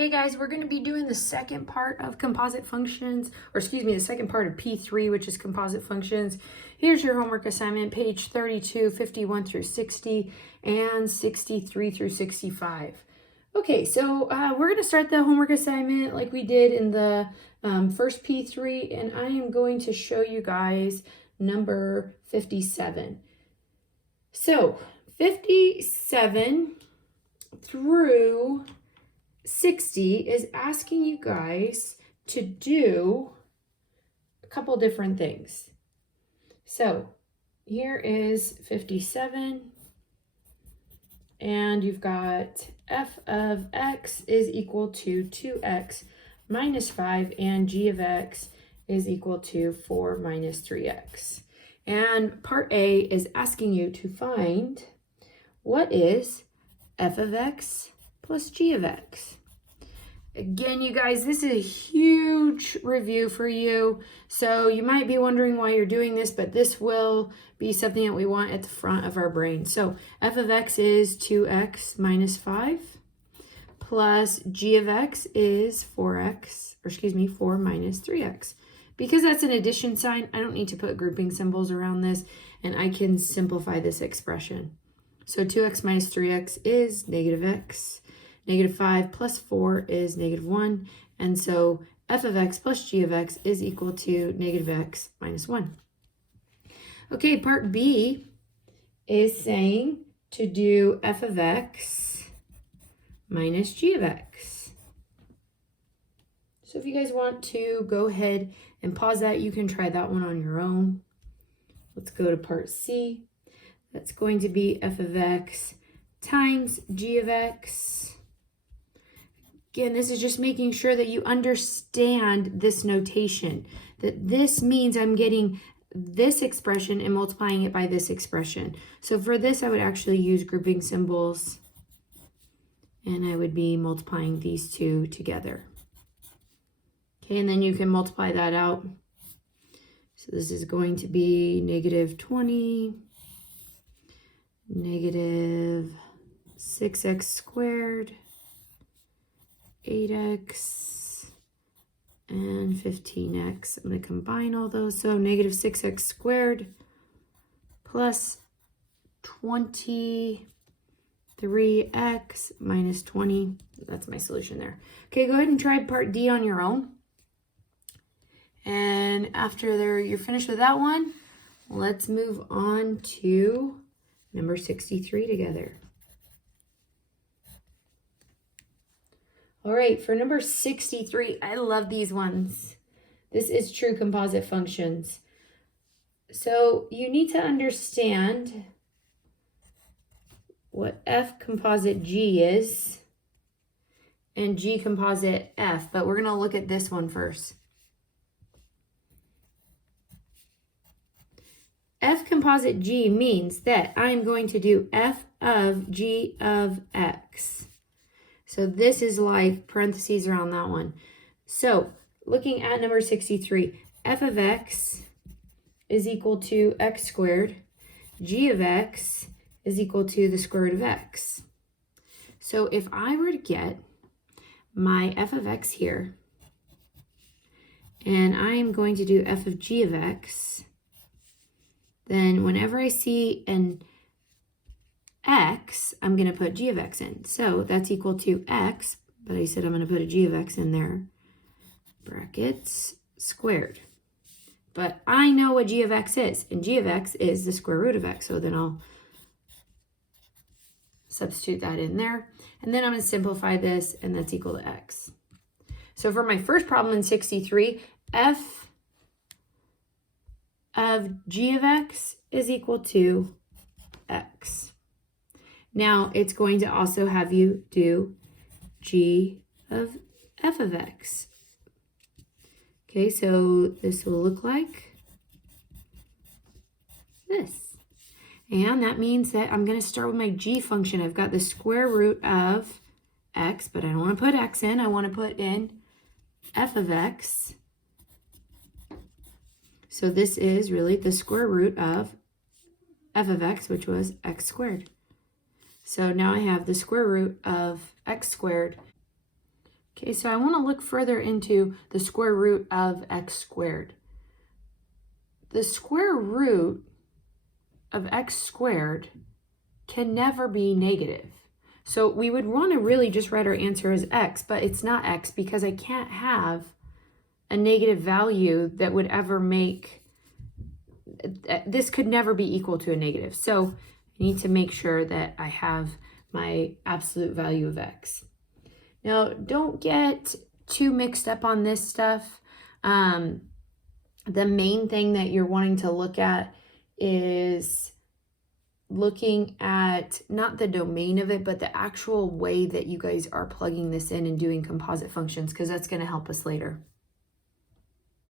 Okay guys, we're going to be doing the second part of composite functions, or excuse me, the second part of P3, which is composite functions. Here's your homework assignment, page 32, 51 through 60, and 63 through 65. Okay, so we're going to start the homework assignment like we did in the first P3, and I am going to show you guys number 57. So 57 through 60 is asking you guys to do a couple different things. So here is 57, and you've got f of x is equal to 2x minus 5, and g of x is equal to 4 minus 3x. And part A is asking you to find what is f of x plus g of x. Again, you guys, this is a huge review for you. So you might be wondering why you're doing this, but this will be something that we want at the front of our brain. So f of x is 2x minus 5 plus g of x is 4 minus 3x. Because that's an addition sign, I don't need to put grouping symbols around this, and I can simplify this expression. So 2x minus 3x is negative x. Negative 5 plus 4 is negative 1. And so f of x plus g of x is equal to negative x minus 1. Okay, part B is saying to do f of x minus g of x. So if you guys want to go ahead and pause that, you can try that one on your own. Let's go to part C. That's going to be f of x times g of x. Again, this is just making sure that you understand this notation, that this means I'm getting this expression and multiplying it by this expression. So for this, I would actually use grouping symbols, and I would be multiplying these two together. Okay, and then you can multiply that out. So this is going to be negative 20, negative 6x squared, 8x, and 15x. I'm going to combine all those. So negative 6x squared plus 23x minus 20. That's my solution there. Okay, go ahead and try part D on your own. And after you're finished with that one, let's move on to number 63 together. All right, for number 63, I love these ones. This is true composite functions. So you need to understand what f composite g is and g composite f, but we're going to look at this one first. F composite g means that I'm going to do f of g of x. So this is like parentheses around that one. So looking at number 63, f of x is equal to x squared. G of x is equal to the square root of x. So if I were to get my f of x here, and I'm going to do f of g of x, then whenever I see an x, I'm going to put g of x in. So that's equal to x, but I said I'm going to put a g of x in there, brackets, squared. But I know what g of x is, and g of x is the square root of x. So then I'll substitute that in there. And then I'm going to simplify this, and that's equal to x. So for my first problem in 63, f of g of x is equal to x. Now it's going to also have you do g of f of x. Okay, so this will look like this. And that means that I'm going to start with my g function. I've got the square root of x, but I don't want to put x in. I want to put in f of x. So this is really the square root of f of x, which was x squared. So now I have the square root of x squared. Okay, so I want to look further into the square root of x squared. The square root of x squared can never be negative. So we would want to really just write our answer as x, but it's not x because I can't have a negative value that would ever make, this could never be equal to a negative. So I need to make sure that I have my absolute value of x. Now, don't get too mixed up on this stuff. The main thing that you're wanting to look at is looking at not the domain of it, but the actual way that you guys are plugging this in and doing composite functions, because that's going to help us later.